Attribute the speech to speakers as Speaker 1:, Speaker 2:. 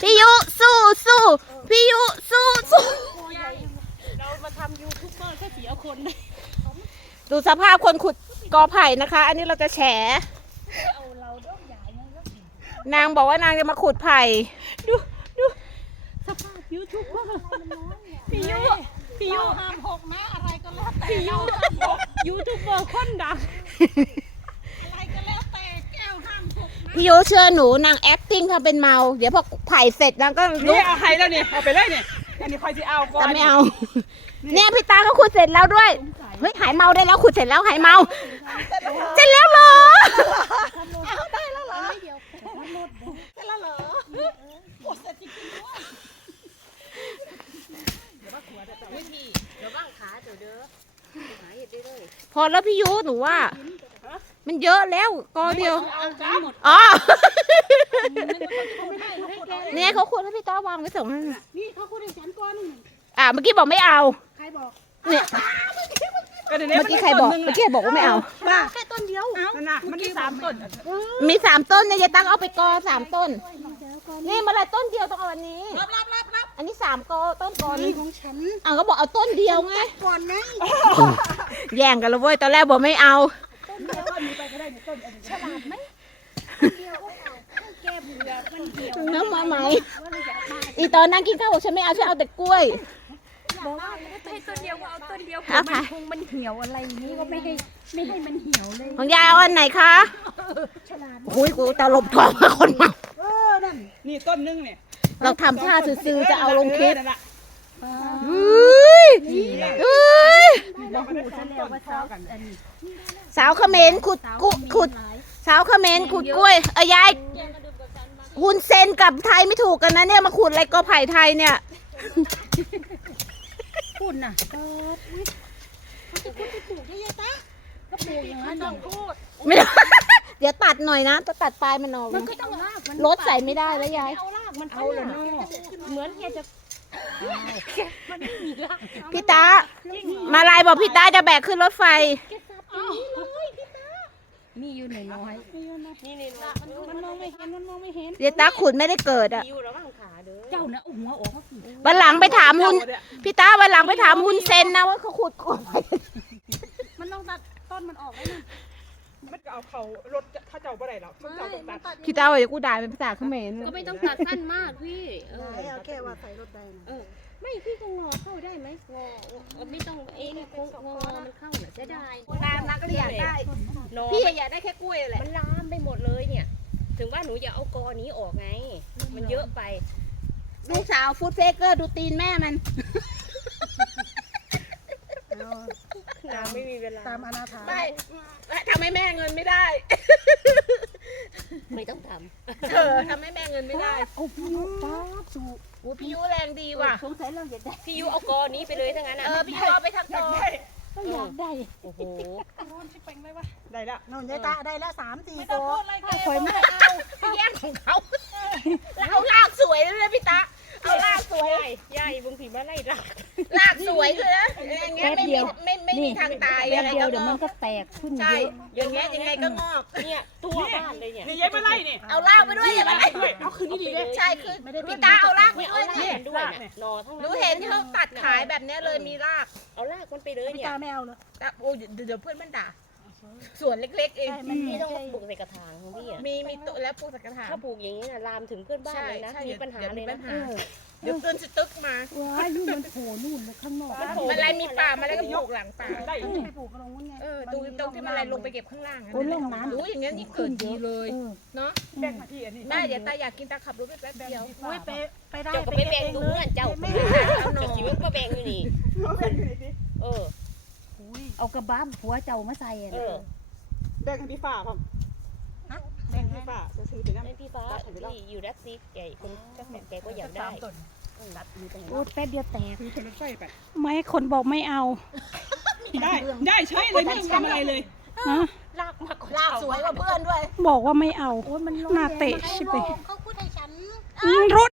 Speaker 1: พี่ยุสู้สู้พี่ยุสู้สู้
Speaker 2: เรามาทำยูทูบเบอร์แค่4คน
Speaker 1: ดูสภาพคนขุดกอไผ่นะคะ อันนี้เราจะแฉนางบอกว่านางจะมาขุดไผ่
Speaker 2: ดูสภาพยูทูบเบอร์พี่ยุห้ามหกนะอะไรก็แล้วแต่พี่ยุยูทูบเบอร์คนดังอะไรก็แล้วแต่แก้วห้ามหกนะ
Speaker 1: พี่ยุเชื่อหนูนาง acting ทำเป็นเมาเดี๋ยวพอไผ่เสร็จนางก็
Speaker 3: นี่เอาไผ่แล้วเนี่ยเอาไปเลยเนี่ยอันนี้คอยจะเอาก่อน
Speaker 1: แต่ไม่เอาเนี่ยพี่ตาก็ขุดเสร็จแล้วด้วยเฮ้ยหายเมาได้แล้วขุดเสร็จแล้วหายเมาเสร็จแล้วเหรอ
Speaker 2: ได้แล้วเหรอเดี๋ยวได้แล้วเหรอหมดเสร็จจริงๆด้วยเดี๋ยวว่าหัวจะวิธีเดี๋ยวบ้างขาเดี๋ยวเด้อหายได้เลย
Speaker 1: พอแล้วพี่ยุหนูว่ามันเยอะแล้วกอเดียว
Speaker 2: อ๋อ
Speaker 1: เนี่ยเขาขุดให้พี่ต้าวางไว้ส่งให้
Speaker 2: นี่เขาขุดให้ฉันก่อน
Speaker 1: เมื่อกี้บอกไม่เอา
Speaker 2: ใครบอก
Speaker 1: เนี่ยเมื่อกี้ใครบอกเมื่อกี้บอกว่าไม่เอา
Speaker 2: แค่ต้นเดียว
Speaker 3: นั่นน่ะมันมี3 ต้น
Speaker 1: มี3 ต้นเนี่ยจะตั้งเอาไปกอ3 ต้นนี่มาเลยต้นเดียวต้องเอาอันนี้อันนี้3 กอต้นกอนี้
Speaker 2: ของฉัน
Speaker 1: ก็บอกเอาต้นเดียวไง
Speaker 2: ก่อนไง
Speaker 1: แย่งกันแล้วเว้ยตอนแรกบอกไม่เอา
Speaker 2: ฉลาดไหมแก้เบื่อมันเหี่ยว
Speaker 1: น้ำมาไหมอีตอนนั่งกินข้าวบอกฉันไม่เอาฉันเอาแต่กล้วย
Speaker 2: บอกว่าให้ต้นเดียวเอาต้นเดียวมันเหี่ยวอะไรนี้ก็ไม่ให้มันเหี่ยวเลย
Speaker 1: ของยายเอาอันไหนคะโอ้ยกูตลบท้องมาคนมา
Speaker 3: นั่นนี่ต้นนึงเนี่ย
Speaker 1: เราทำท่าซื่อจะเอาลงคลิปสาวเขมรขุดสาวเขมรขุดกล้วยยายหุนเซนกับไทยไม่ถูกกันนะเนี่ยมาขุดอะไรก็ไผ่ไทยเนี่ย
Speaker 2: พูดน่ะเขาจะพูดไปปลูกได้ยังไงก็ปลูกอย่างนั้นต้องพูด
Speaker 1: ไม่ได้เดี๋ยวตัดหน่อยนะจะตัดปลายมันออก
Speaker 2: มันก็ต้องราก
Speaker 1: รถใส่ไม่ได้แล้วยาย
Speaker 2: เอารากมันเอาเลยเนาะเหมือนแกจะมันไม่มีราก
Speaker 1: พี่ตามาลายบอกพี่ตาจะแบกขึ้นรถไฟ
Speaker 2: มีอยู่หน่อยนี่มันมองไม่เห็นมันมองไม่เห็น
Speaker 1: เดี๋ยวตาขุดไม่ได้เกิด
Speaker 2: เจ้าเน่ะหัวออก
Speaker 1: วันหลังไปถามหุนพี่ตาวันหลังไปถามหุนเซนนะว่าเขาขุดก่อน
Speaker 2: มันต้องตัดต้นมันออกได้นะ
Speaker 3: มันก็เอาเขารถถ้าเจ้าบ่ได้หรอกเจ้าต้องตัด
Speaker 1: พี่ตาอย่ากูด่าเป็นภาษาเขมร
Speaker 2: ก็ไม่ต้องตัดสั้นมากพี่
Speaker 4: เอาแค่ว่าใส่รถได้นะ
Speaker 2: ไม่พี่ก็งอเข้าได้ไหมงอไม่ต้องนี่โค้งงอมันเข้าน่ะจะได้
Speaker 1: ตามนักเรียนได้พี่อยากได้แค่กล้วยแหละ
Speaker 2: มันลามไปหมดเลยเนี่ยถึงว่าหนูอย่าเอากอนี้ออกไงมันเยอะไป
Speaker 1: ลูกสาวฟู้ดเฟกเกอร์ดูตีนแม่มัน
Speaker 2: นางไม่มีเวลา
Speaker 4: ตามอนาถา
Speaker 1: ไม่ทำให้แม่เงินไม่ได้
Speaker 2: ไม่ต้องท
Speaker 1: ำทำให้แม่เงินไม่ได้
Speaker 2: โอ้พี่ยุป้าสู
Speaker 1: พี่ยุแรงดีว่ะ
Speaker 2: สงสัยเราอยากได้พี่ยุเอากอนี้ไปเลยทั้งนั้น
Speaker 1: พี่ยุเอาไปทั้งกอ
Speaker 2: ต้องอยากได้
Speaker 3: โอ้โหร้อนชิบเป่งเลยวะได้ละ
Speaker 4: นนยายตาได้แล้ว3-4 ตัว
Speaker 1: คอยไม่เอาแย่งของเขาเอาลากสวยเลยพี่ตาเอาลากสวย
Speaker 2: ใหญ่บุ้งผีมาไล่
Speaker 1: ลากสวยเลยนะอย่างเงี้ยไม่มีทางตาย
Speaker 2: อะไรเดียวเดี๋ยวมันก็แตกขึ้นเยอะ
Speaker 1: อย่างเงี้ยยังไงก็งอก
Speaker 2: เนี่ยตัวบ้านเลยเนี่ย
Speaker 3: นี่ยัยมาไล่นี่
Speaker 1: เอาลากไปด้วยอย่ามาไล่
Speaker 3: เอาคืนนี่ดีเลย
Speaker 1: ใช่คือพี่ตาเอาลากไปด้วย
Speaker 2: ด้วยนอทั้งนั้น
Speaker 1: หนูเห็นที่เขาตัดขายแบบนี้เลยมีราก
Speaker 2: เอารากมันไปเลยเนี่ย
Speaker 4: ตาไม่เอาเลย
Speaker 1: โอ้เดี๋ยวเพื่อนมันด่าส่วนเล็กๆเอง
Speaker 2: พี่ต้องปลูกใส่กระถางของพี่
Speaker 1: มีตัวแล้วปลูกใส่กระถาง
Speaker 2: ถ้าปลูกอย่างนี้นะลามถึงเพื่อนบ้านเลยนะมีปัญหาเลยนะ
Speaker 1: เดี๋ยวเกินจะตึกมา
Speaker 4: ว้ายนู่นมันโผล่นู่นข้างนอก
Speaker 1: มันอะไรมีป่ามาแล้วก็ปลูกหลังป่า
Speaker 3: ได้
Speaker 4: ไปปลูกตรงนู้นไง
Speaker 1: ดูตรงที่มันอะไรลงไปเก็บข้างล่าง
Speaker 4: โอ้ลงน้ำ
Speaker 1: อย่างเงี้ยนี่เกิดดีเลยเนาะ
Speaker 3: แบ่งมาที่อันนี้
Speaker 1: ได้เดี๋ยวตาอยากกินตาขับรถไปแป๊บเดียว
Speaker 4: ไปได้
Speaker 2: เจ้าก็ไปแบ่งดูเงินเจ้าเจ้าคิดว่าแบ่งอยู่นี่เอากระบ้ามหัวเจ้ามาใส่
Speaker 3: แบ่งให้พี่ฟ้าครับแบ่งพี่ฟ้าจะซื้อถึงนั้น
Speaker 2: พี่ฟ้าที่อยู่ดักซิกใหญ่คนเจ้าของแกก็อยากได้
Speaker 4: โอ้แป๊บเดียวแตก
Speaker 3: คือรถไฟไป
Speaker 4: ไม่คนบอกไม่เอา
Speaker 3: ได้ใช่เลยไม่ต้องทำอะไรเลย
Speaker 1: ลากมาลากสวยกว่าเพื่อนด้วย
Speaker 4: บอกว่าไม่เอาหน้าเตะใช่ไหม
Speaker 2: เขาพูดให้ฉัน
Speaker 4: รถ